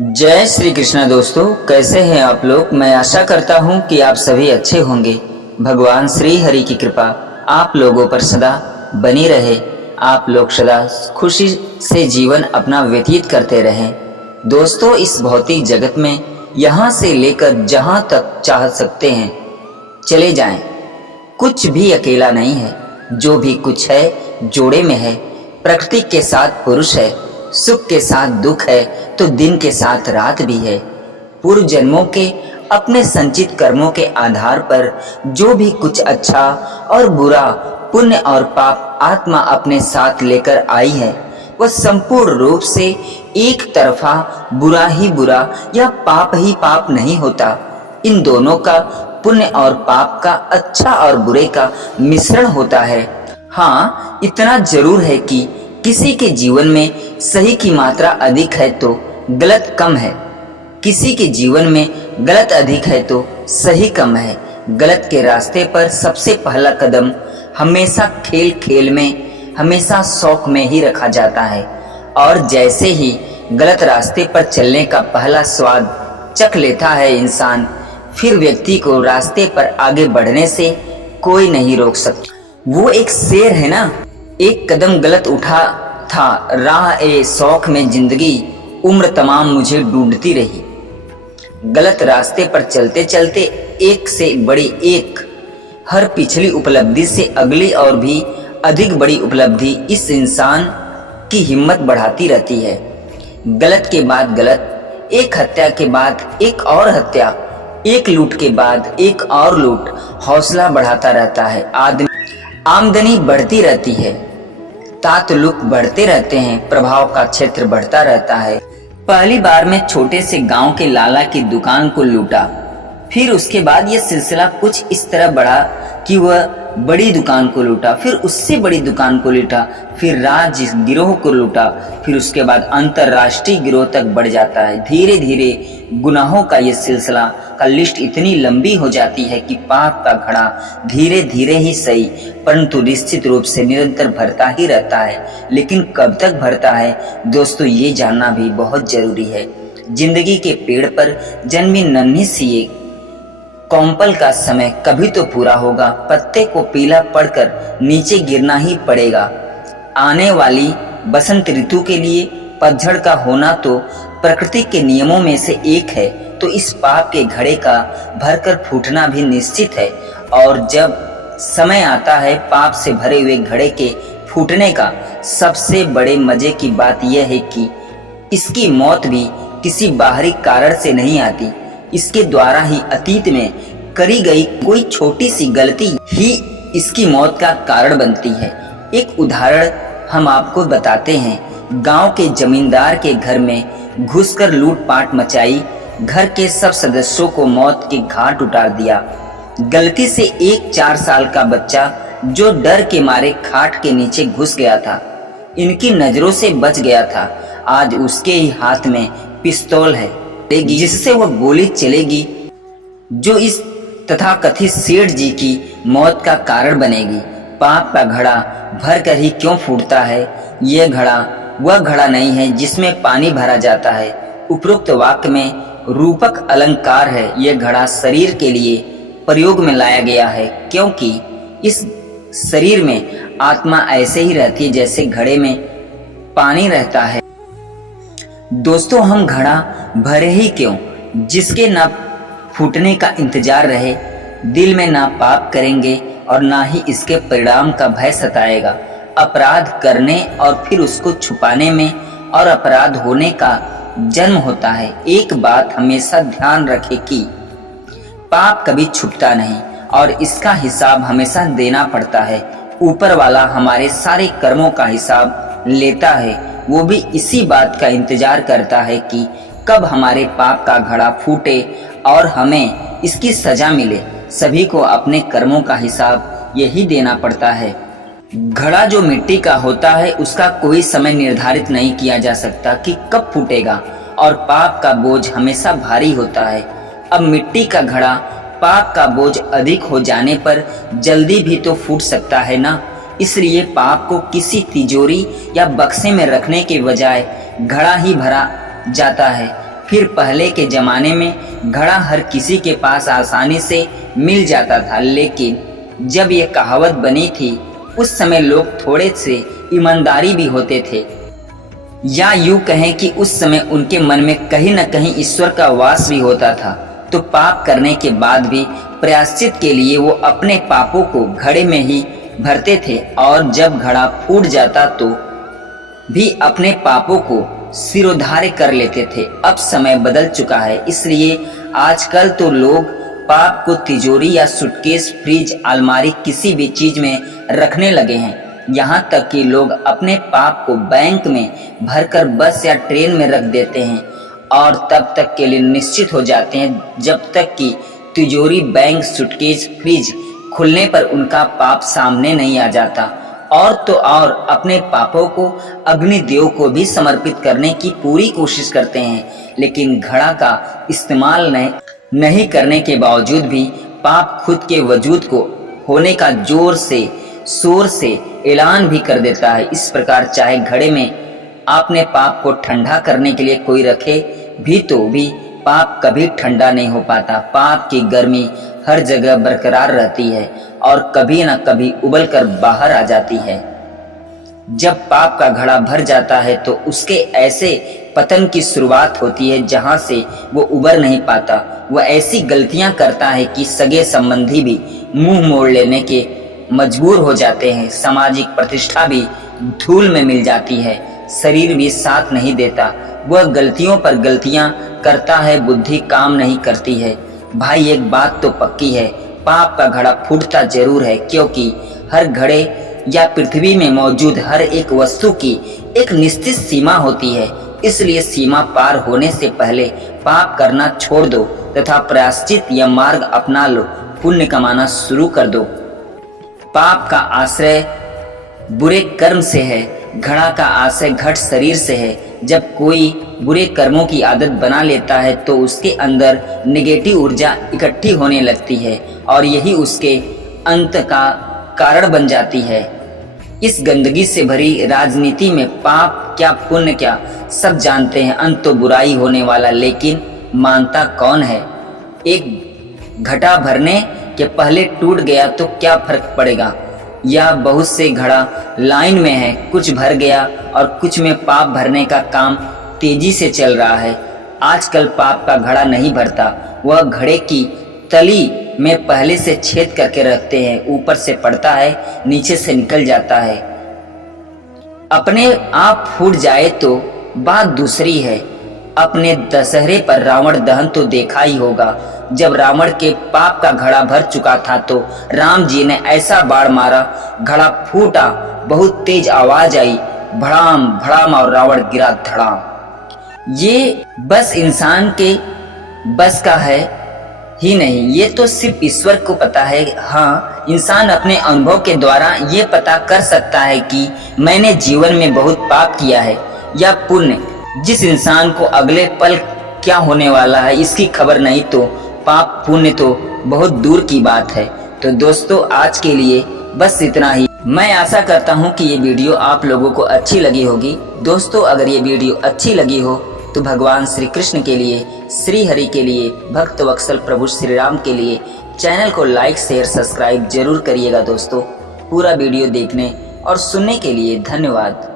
जय श्री कृष्णा दोस्तों, कैसे हैं आप लोग। मैं आशा करता हूं कि आप सभी अच्छे होंगे। भगवान श्री हरि की कृपा आप लोगों पर सदा बनी रहे। आप लोग सदा खुशी से जीवन अपना व्यतीत करते रहें। दोस्तों, इस भौतिक जगत में यहाँ से लेकर जहाँ तक चाह सकते हैं चले जाएं। कुछ भी अकेला नहीं है, जो भी कुछ है जोड़े में है। प्रकृति के साथ पुरुष है, सुख के साथ दुख है तो दिन के साथ रात भी है। पूर्व जन्मों के अपने संचित कर्मों के आधार पर जो भी कुछ अच्छा और बुरा, पुण्य और पाप आत्मा अपने साथ लेकर आई है, वह संपूर्ण रूप से एक तरफा बुरा ही बुरा या पाप ही पाप नहीं होता। इन दोनों का, पुण्य और पाप का, अच्छा और बुरे का मिश्रण होता है। हाँ, इतना जरूर है कि किसी के जीवन में सही की मात्रा अधिक है तो गलत कम है, किसी के जीवन में गलत अधिक है तो सही कम है। गलत के रास्ते पर सबसे पहला कदम हमेशा खेल खेल में, हमेशा शौक में ही रखा जाता है। और जैसे ही गलत रास्ते पर चलने का पहला स्वाद चख लेता है इंसान, फिर व्यक्ति को रास्ते पर आगे बढ़ने से कोई नहीं रोक सकता। वो एक शेर है ना, एक कदम गलत उठा था राह ए शौक में जिंदगी, उम्र तमाम मुझे ढूंढती रही। गलत रास्ते पर चलते चलते एक से बड़ी एक, हर पिछली उपलब्धि से अगली और भी अधिक बड़ी उपलब्धि इस इंसान की हिम्मत बढ़ाती रहती है। गलत के बाद गलत, एक हत्या के बाद एक और हत्या, एक लूट के बाद एक और लूट, हौसला बढ़ाता रहता है। आमदनी बढ़ती रहती है, तातलुक बढ़ते रहते हैं, प्रभाव का क्षेत्र बढ़ता रहता है। पहली बार में छोटे से गांव के लाला की दुकान को लूटा, फिर उसके बाद यह सिलसिला कुछ इस तरह बढ़ा कि वह बड़ी दुकान को लूटा, फिर उससे बड़ी दुकान को लूटा, फिर राज्य गिरोह को लूटा, फिर उसके बाद अंतरराष्ट्रीय गिरोह तक बढ़ जाता है। धीरे धीरे गुनाहों का यह सिलसिला का लिस्ट इतनी लंबी हो जाती है कि पाप का घड़ा धीरे धीरे ही सही परंतु निश्चित रूप से निरंतर भरता ही रहता है। लेकिन कब तक भरता है दोस्तों, ये जानना भी बहुत जरूरी है। जिंदगी के पेड़ पर जन्मी नन्ही सी एक कौंपल का समय कभी तो पूरा होगा, पत्ते को पीला पड़कर नीचे गिरना ही पड़ेगा। आने वाली बसंत ऋतु के लिए पतझड़ का होना तो प्रकृति के नियमों में से एक है, तो इस पाप के घड़े का भरकर फूटना भी निश्चित है। और जब समय आता है पाप से भरे हुए घड़े के फूटने का, सबसे बड़े मजे की बात यह है कि इसकी मौत भी किसी बाहरी कारण से नहीं आती, इसके द्वारा ही अतीत में करी गई कोई छोटी सी गलती ही इसकी मौत का कारण बनती है। एक उदाहरण हम आपको बताते हैं। गांव के जमींदार के घर में घुसकर लूटपाट मचाई, घर के सब सदस्यों को मौत के घाट उतार दिया। गलती से एक 4 साल का बच्चा जो डर के मारे खाट के नीचे घुस गया था, इनकी नजरों से बच गया था, आज उसके ही हाथ में पिस्तौल है जिससे वह गोली चलेगी जो इस तथाकथित सेठ जी की मौत का कारण बनेगी। पाप का घड़ा भर कर ही क्यों फूटता है? यह घड़ा वह घड़ा नहीं है जिसमें पानी भरा जाता है। उपरोक्त वाक्य में रूपक अलंकार है। यह घड़ा शरीर के लिए प्रयोग में लाया गया है, क्योंकि इस शरीर में आत्मा ऐसे ही रहती है जैसे घड़े में पानी रहता है। दोस्तों, हम घड़ा भरे ही क्यों, जिसके ना फूटने का इंतजार रहे। दिल में ना पाप करेंगे और ना ही इसके परिणाम का भय सताएगा। अपराध करने और फिर उसको छुपाने में और अपराध होने का जन्म होता है। एक बात हमेशा ध्यान रखें कि पाप कभी छुपता नहीं और इसका हिसाब हमेशा देना पड़ता है। ऊपर वाला हमारे सारे कर्मों का हिसाब लेता है, वो भी इसी बात का इंतजार करता है कि कब हमारे पाप का घड़ा फूटे और हमें इसकी सजा मिले। सभी को अपने कर्मों का हिसाब यही देना पड़ता है। घड़ा जो मिट्टी का होता है उसका कोई समय निर्धारित नहीं किया जा सकता कि कब फूटेगा, और पाप का बोझ हमेशा भारी होता है। अब मिट्टी का घड़ा पाप का बोझ अधिक हो जाने पर जल्दी भी तो फूट सकता है ना। इसलिए पाप को किसी तिजोरी या बक्से में रखने के बजाय घड़ा ही भरा जाता है, फिर पहले के ज़माने में घड़ा हर किसी के पास आसानी से मिल जाता था, लेकिन जब ये कहावत बनी थी उस समय लोग थोड़े से ईमानदारी भी होते थे, या यूँ कहें कि उस समय उनके मन में कहीं न कहीं ईश्वर का वास भी होता था। तो पाप करने के बाद भी प्रायश्चित के लिए वो अपने पापों को घड़े में ही भरते थे, और जब घड़ा फूट जाता तो भी अपने पापों को सिरोधार्य कर लेते थे। अब समय बदल चुका है, इसलिए आजकल तो लोग पाप को तिजोरी या सूटकेस, फ्रिज, अलमारी किसी भी चीज में रखने लगे हैं। यहाँ तक कि लोग अपने पाप को बैंक में भरकर बस या ट्रेन में रख देते हैं और तब तक के लिए निश्चित हो जाते हैं जब तक कि तिजोरी, बैंक, सूटकेस, फ्रिज खुलने पर उनका पाप सामने नहीं आ जाता। और तो और अपने पापों को अग्निदेव को भी समर्पित करने की पूरी कोशिश करते हैं, लेकिन घड़ा का इस्तेमाल नहीं करने के बावजूद भी पाप खुद के वजूद को होने का जोर से शोर से ऐलान भी कर देता है। इस प्रकार चाहे घड़े में आपने पाप को ठंडा करने के लिए कोई रखे भी तो भी पाप कभी ठंडा नहीं हो पाता। पाप की गर्मी हर जगह बरकरार रहती है और कभी न कभी उबल कर बाहर आ जाती है। जब पाप का घड़ा भर जाता है तो उसके ऐसे पतन की शुरुआत होती है जहां से वो उबर नहीं पाता। वह ऐसी गलतियां करता है कि सगे संबंधी भी मुंह मोड़ लेने के मजबूर हो जाते हैं। सामाजिक प्रतिष्ठा भी धूल में मिल जाती है, शरीर भी साथ नहीं देता। वह गलतियों पर गलतियां करता है, बुद्धि काम नहीं करती है। भाई एक बात तो पक्की है, पाप का घड़ा फूटता जरूर है, क्योंकि हर घड़े या पृथ्वी में मौजूद हर एक वस्तु की एक निश्चित सीमा होती है। इसलिए सीमा पार होने से पहले पाप करना छोड़ दो तथा प्रायश्चित या मार्ग अपना लो, पुण्य कमाना शुरू कर दो। पाप का आश्रय बुरे कर्म से है, घड़ा का आश्रय घट शरीर से है। जब कोई बुरे कर्मों की आदत बना लेता है तो उसके अंदर नेगेटिव ऊर्जा इकट्ठी होने लगती है और यही उसके अंत का कारण बन जाती है। इस गंदगी से भरी राजनीति में पाप क्या पुण्य क्या सब जानते हैं, अंत तो बुराई होने वाला, लेकिन मानता कौन है। एक घटा भरने के पहले टूट गया तो क्या फर्क पड़ेगा। या बहुत से घड़ा लाइन में है, कुछ भर गया और कुछ में पाप भरने का काम तेजी से चल रहा है। आजकल पाप का घड़ा नहीं भरता, वह घड़े की तली में पहले से छेद करके रखते हैं, ऊपर से पड़ता है, नीचे से निकल जाता है। अपने आप फूट जाए तो बात दूसरी है। अपने दशहरे पर रावण दहन तो देखा ही होगा। जब रावण के पाप का घड़ा भर चुका था तो राम जी ने ऐसा बाण मारा, घड़ा फूटा, बहुत तेज आवाज आई, भड़ाम भड़ाम, और रावण गिरा धड़ाम। ये बस इंसान के बस का है ही नहीं, ये तो सिर्फ ईश्वर को पता है। हाँ, इंसान अपने अनुभव के द्वारा ये पता कर सकता है कि मैंने जीवन में बहुत पाप किया है या पुण्य। जिस इंसान को अगले पल क्या होने वाला है इसकी खबर नहीं, तो पाप पुण्य तो बहुत दूर की बात है। तो दोस्तों आज के लिए बस इतना ही। मैं आशा करता हूँ कि ये वीडियो आप लोगों को अच्छी लगी होगी। दोस्तों अगर ये वीडियो अच्छी लगी हो तो भगवान श्री कृष्ण के लिए, श्री हरि के लिए, भक्त वत्सल प्रभु श्री राम के लिए चैनल को लाइक, शेयर, सब्सक्राइब जरूर करिएगा। दोस्तों पूरा वीडियो देखने और सुनने के लिए धन्यवाद।